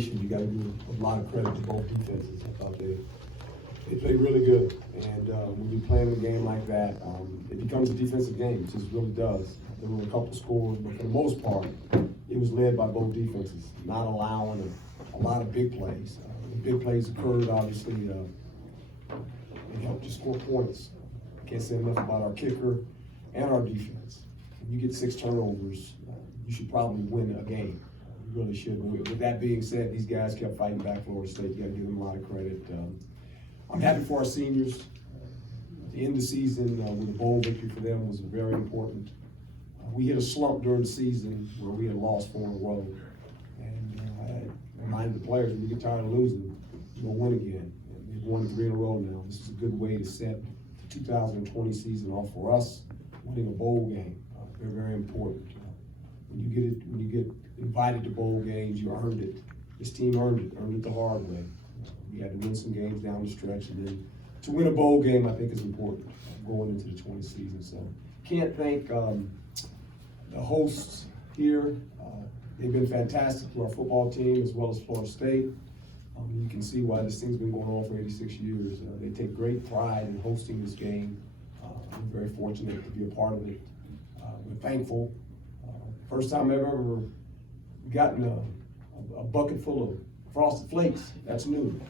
situation, you got to give a lot of credit to both defenses. I thought they played really good. And when you play in a game like that, it becomes a defensive game. It just really does. There were a couple scores, but for the most part, it was led by both defenses, not allowing a lot of big plays. Big plays occurred, obviously. It helped you score points. Can't say enough about our kicker and our defense. When you get 6 turnovers, you should probably win a game. You really should. With that being said, these guys kept fighting back Florida State. You got to give them a lot of credit. I'm happy for our seniors. At the end of the season, with a bowl victory for them was very important. We hit a slump during the season where we had lost 4 in a row. And I reminded the players, when you get tired of losing, you're going to win again. And we've won 3 in a row now. This is a good way to set the 2020 season off for us. Winning a bowl game, very, very important. When you get invited to bowl games, you earned it. This team earned it the hard way. We had to win some games down the stretch, and then to win a bowl game, I think is important going into the 20 season. So can't thank the hosts here. They've been fantastic to our football team as well as Florida State. You can see why this thing's been going on for 86 years. They take great pride in hosting this game. I'm very fortunate to be a part of it. We're thankful. First time I've ever gotten a bucket full of Frosted Flakes. That's new.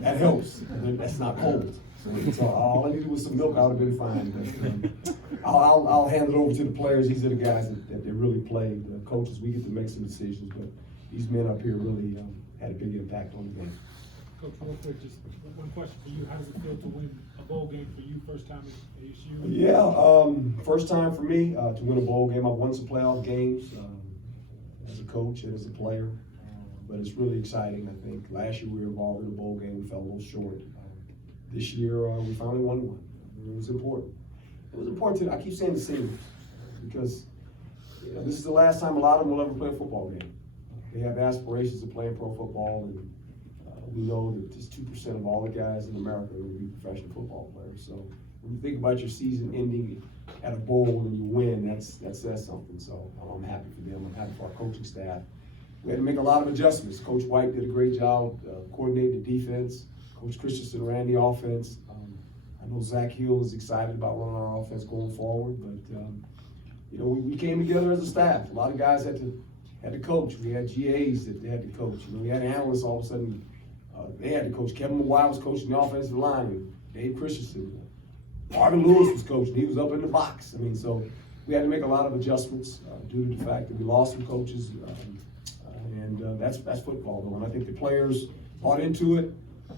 That helps. That's not cold. So all I needed was some milk. I would have been fine. But, I'll hand it over to the players. These are the guys that really play. The coaches, we get to make some decisions, but these men up here really had a big impact on the game. Coach, real quick, just one question for you. How does it feel to win a bowl game for you, first time at ASU? Yeah, first time for me to win a bowl game. I've won some playoff games as a coach and as a player, but it's really exciting. I think last year we were involved in a bowl game. We fell a little short. This year we finally won one. It was important. It was important I keep saying the seniors because this is the last time a lot of them will ever play a football game. They have aspirations of playing pro football, and we know that just 2% of all the guys in America will be professional football players. So when you think about your season ending at a bowl and you win, that says something. So I'm happy for them. I'm happy for our coaching staff. We had to make a lot of adjustments. Coach White did a great job coordinating the defense. Coach Christensen ran the offense. I know Zach Hill is excited about running our offense going forward, but we came together as a staff. A lot of guys had to coach. We had GAs that they had to coach. We had analysts all of a sudden. They had to coach. Kevin McGuire was coaching the offensive line. And Dave Christensen. Marvin Lewis was coaching. He was up in the box. So we had to make a lot of adjustments due to the fact that we lost some coaches. And that's football, though. And I think the players bought into it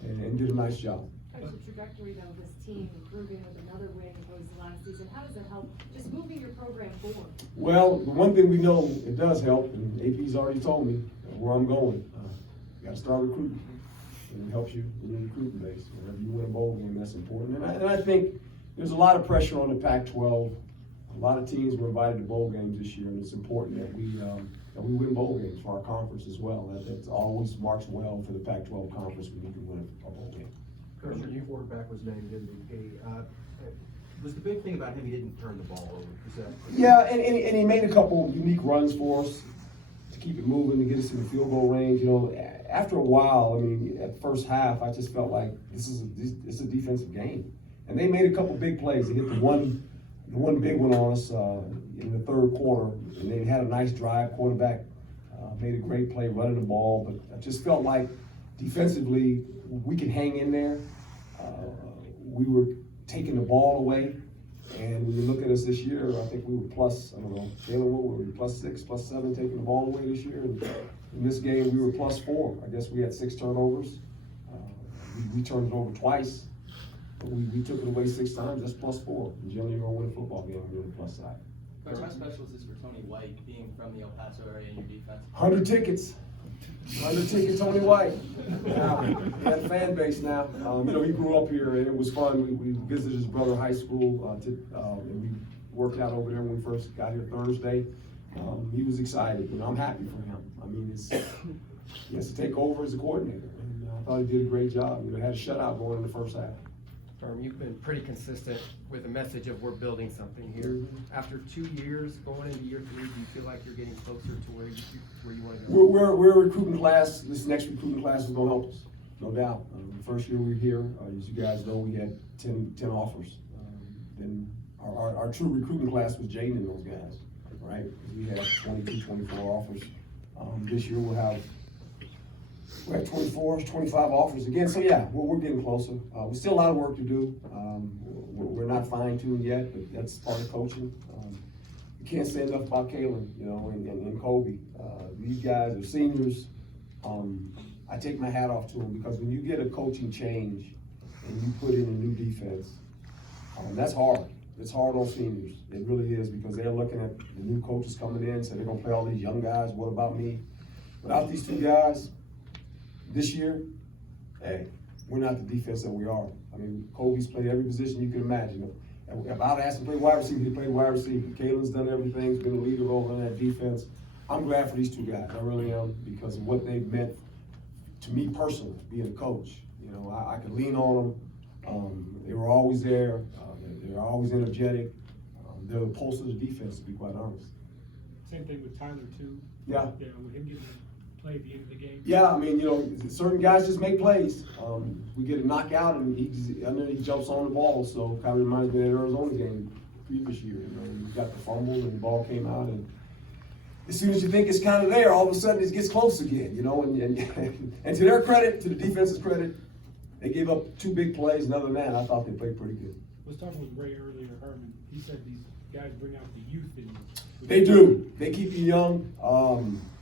and did a nice job. How's the trajectory, though, of this team improving with another win opposed to last season? How does it help just moving your program forward? Well, the one thing we know it does help, and AP's already told me where I'm going. You got to start recruiting. And it helps you in your recruiting base. Whenever you win a bowl game, that's important. And I think there's a lot of pressure on the Pac-12. A lot of teams were invited to bowl games this year, and it's important that we win bowl games for our conference as well. That always marks well for the Pac-12 conference when you can win a bowl game. Coach, your new quarterback was named MVP. Was the big thing about him he didn't turn the ball over? Yeah, and he made a couple unique runs for us to keep it moving, to get us in the field goal range. After a while, at the first half, I just felt like this is a defensive game. And they made a couple big plays. They hit the one big one on us in the third quarter, and they had a nice drive. Quarterback made a great play running the ball, but I just felt like defensively we could hang in there. We were taking the ball away, and when you look at us this year, I think we were plus, I don't know, Jalen, what were we, +6, +7 taking the ball away this year? And in this game, we were +4. I guess we had 6 turnovers. We turned it over twice. But we took it away 6 times. That's +4. And generally, you're going to win a football game on the plus side. Coach, how special is this for Tony White, being from the El Paso area in your defense? 100 tickets. 100 tickets, Tony White. Now, he had a fan base now. He grew up here, and it was fun. We visited his brother high school, and we worked out over there when we first got here Thursday. He was excited. I'm happy for him. He has to take over as a coordinator, and I thought he did a great job. Had a shutout going in the first half. Herm, you've been pretty consistent with the message of we're building something here. After 2 years, going into year 3, do you feel like you're getting closer to where you want to go? We're a recruiting class. This next recruiting class is gonna help us, no doubt. The first year we were here, as you guys know, we had 10 offers. Then our true recruiting class was Jaden and those guys, right? We had 22, 24 offers. This year we'll have 24, 25 offers again. So yeah, we're getting closer. We still a lot of work to do. We're not fine-tuned yet, but that's part of coaching. You can't say enough about Kalen, you know, and Kobe. These guys are seniors. I take my hat off to them because when you get a coaching change and you put in a new defense, that's hard. It's hard on seniors. It really is, because they're looking at the new coaches coming in, so they're gonna play all these young guys. What about me? Without these two guys this year, hey, we're not the defense that we are. I mean, Kobe's played every position you can imagine. If I'd asked him to play wide receiver, he played wide receiver. Kalen's done everything. He's been a leader role in that defense. I'm glad for these two guys. I really am, because of what they've meant to me personally, being a coach. You know, I could lean on them. They were always there. They're always energetic. They're the pulse of the defense, to be quite honest. Same thing with Tyler too. Yeah. Yeah, with him getting to play at the end of the game. Yeah, I mean, you know, certain guys just make plays. We get a knockout and he jumps on the ball. So kind of reminds me of that Arizona game previous year. You know, we got the fumble and the ball came out, and as soon as you think it's kind of there, all of a sudden it gets close again. You know, and to their credit, to the defense's credit, they gave up 2 big plays. And other than that, I thought they played pretty good. I was talking with Ray earlier, Herman. He said these guys bring out the youth in you. They do. They keep you young.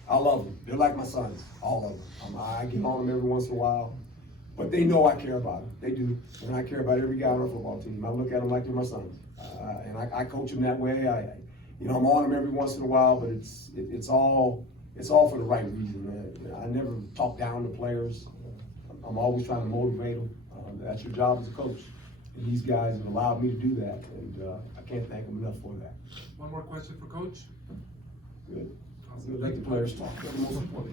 I love them. They're like my sons, all of them. I get on them every once in a while, but they know I care about them. They do, and I care about every guy on our football team. I look at them like they're my sons, and I coach them that way. I'm on them every once in a while, but it's all for the right reason. I never talk down to players. I'm always trying to motivate them. That's your job as a coach. And these guys have allowed me to do that, and I can't thank them enough for that. One more question for Coach. Good. Let the players talk.